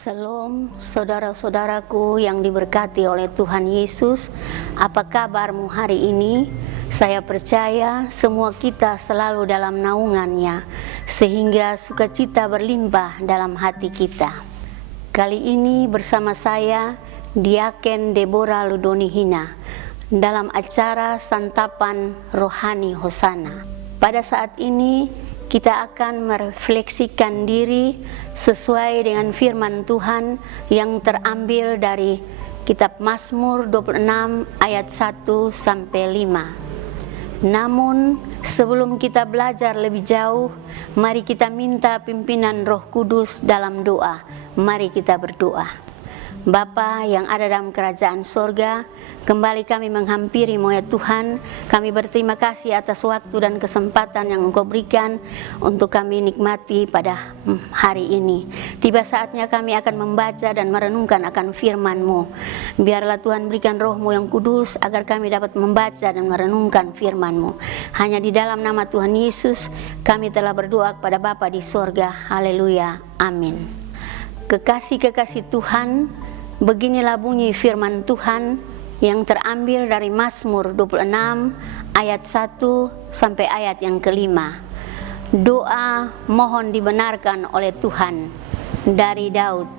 Shalom saudara-saudaraku yang diberkati oleh Tuhan Yesus. Apa kabarmu hari ini? Saya percaya semua kita selalu dalam naungan-Nya, sehingga sukacita berlimpah dalam hati kita. Kali ini bersama saya Diaken Deborah Ludonihina dalam acara Santapan Rohani Hosana. Pada saat ini kita akan merefleksikan diri sesuai dengan firman Tuhan yang terambil dari kitab Mazmur 26 ayat 1 sampai 5. Namun sebelum kita belajar lebih jauh, mari kita minta pimpinan Roh Kudus dalam doa. Mari kita berdoa. Bapa yang ada dalam kerajaan sorga, kembali kami menghampiri-Mu ya Tuhan. Kami berterima kasih atas waktu dan kesempatan yang Engkau berikan untuk kami nikmati pada hari ini. Tiba saatnya kami akan membaca dan merenungkan akan firman-Mu. Biarlah Tuhan berikan Roh-Mu yang kudus agar kami dapat membaca dan merenungkan firman-Mu. Hanya di dalam nama Tuhan Yesus kami telah berdoa kepada Bapa di sorga. Haleluya, amin. Kekasih-kekasih Tuhan, beginilah bunyi firman Tuhan yang terambil dari Mazmur 26 ayat 1 sampai ayat yang kelima. Doa mohon dibenarkan oleh Tuhan dari Daud.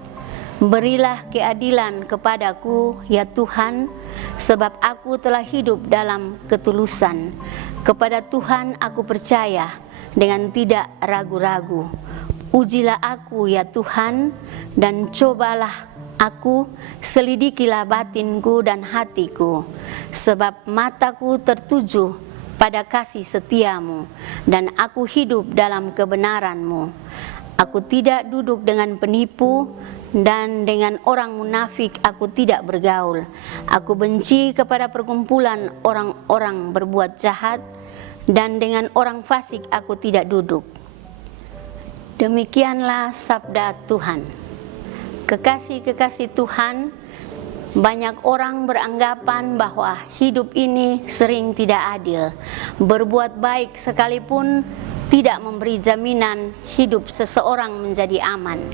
Berilah keadilan kepadaku ya Tuhan, sebab aku telah hidup dalam ketulusan. Kepada Tuhan aku percaya dengan tidak ragu-ragu. Ujilah aku ya Tuhan, dan cobalah aku, selidikilah batinku dan hatiku, sebab mataku tertuju pada kasih setiamu, dan aku hidup dalam kebenaranmu. Aku tidak duduk dengan penipu, dan dengan orang munafik aku tidak bergaul. Aku benci kepada perkumpulan orang-orang berbuat jahat, dan dengan orang fasik aku tidak duduk. Demikianlah sabda Tuhan. Kekasih-kekasih Tuhan, banyak orang beranggapan bahwa hidup ini sering tidak adil. Berbuat baik sekalipun tidak memberi jaminan hidup seseorang menjadi aman.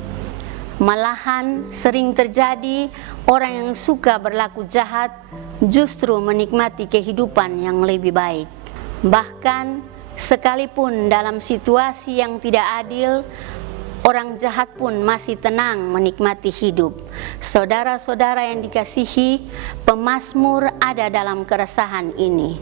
Malahan sering terjadi orang yang suka berlaku jahat justru menikmati kehidupan yang lebih baik. Bahkan sekalipun dalam situasi yang tidak adil, orang jahat pun masih tenang menikmati hidup. Saudara-saudara yang dikasihi, pemazmur ada dalam keresahan ini.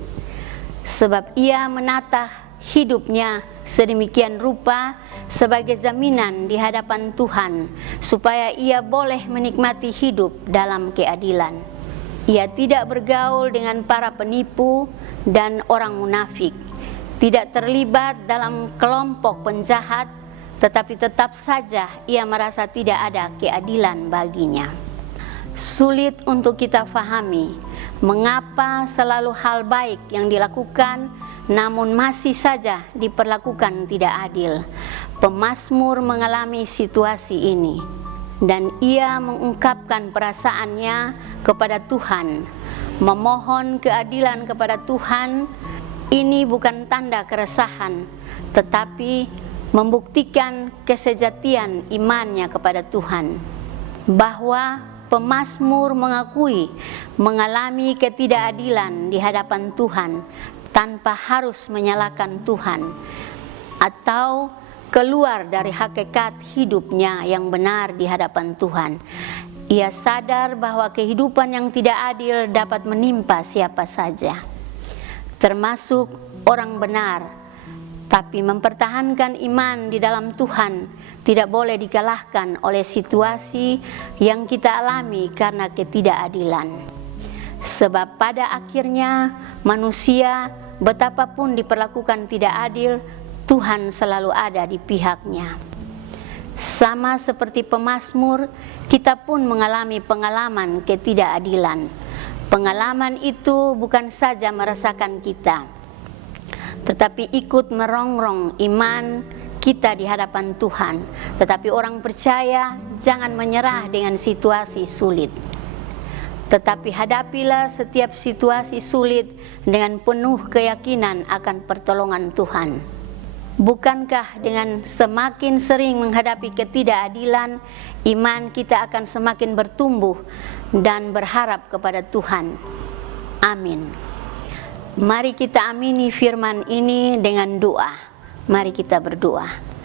Sebab ia menata hidupnya sedemikian rupa sebagai jaminan di hadapan Tuhan, supaya ia boleh menikmati hidup dalam keadilan. Ia tidak bergaul dengan para penipu dan orang munafik, tidak terlibat dalam kelompok penjahat, tetapi tetap saja ia merasa tidak ada keadilan baginya. Sulit untuk kita fahami mengapa selalu hal baik yang dilakukan namun masih saja diperlakukan tidak adil. Pemazmur mengalami situasi ini dan ia mengungkapkan perasaannya kepada Tuhan, memohon keadilan kepada Tuhan. Ini bukan tanda keresahan, tetapi membuktikan kesejatian imannya kepada Tuhan. Bahwa pemazmur mengakui mengalami ketidakadilan di hadapan Tuhan tanpa harus menyalahkan Tuhan atau keluar dari hakikat hidupnya yang benar di hadapan Tuhan. Ia sadar bahwa kehidupan yang tidak adil dapat menimpa siapa saja, termasuk orang benar, tapi mempertahankan iman di dalam Tuhan tidak boleh dikalahkan oleh situasi yang kita alami karena ketidakadilan. Sebab pada akhirnya manusia betapapun diperlakukan tidak adil, Tuhan selalu ada di pihaknya. Sama seperti pemazmur, kita pun mengalami pengalaman ketidakadilan. Pengalaman itu bukan saja meresahkan kita, tetapi ikut merongrong iman kita di hadapan Tuhan. Tetapi orang percaya jangan menyerah dengan situasi sulit, tetapi hadapilah setiap situasi sulit dengan penuh keyakinan akan pertolongan Tuhan. Bukankah dengan semakin sering menghadapi ketidakadilan, iman kita akan semakin bertumbuh dan berharap kepada Tuhan? Amin. Mari kita amini firman ini dengan doa. Mari kita berdoa.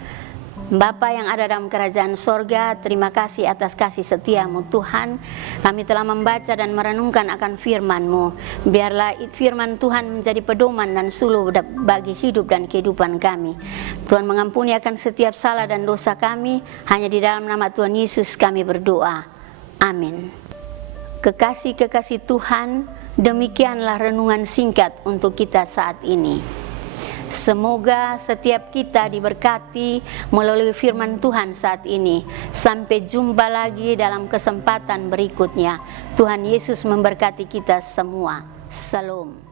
Bapa yang ada dalam kerajaan sorga, terima kasih atas kasih setiamu Tuhan. Kami telah membaca dan merenungkan akan firman-Mu. Biarlah firman Tuhan menjadi pedoman dan suluh bagi hidup dan kehidupan kami. Tuhan mengampuni akan setiap salah dan dosa kami. Hanya di dalam nama Tuhan Yesus kami berdoa. Amin. Kekasih-kekasih Tuhan, demikianlah renungan singkat untuk kita saat ini. Semoga setiap kita diberkati melalui firman Tuhan saat ini. Sampai jumpa lagi dalam kesempatan berikutnya. Tuhan Yesus memberkati kita semua. Salam.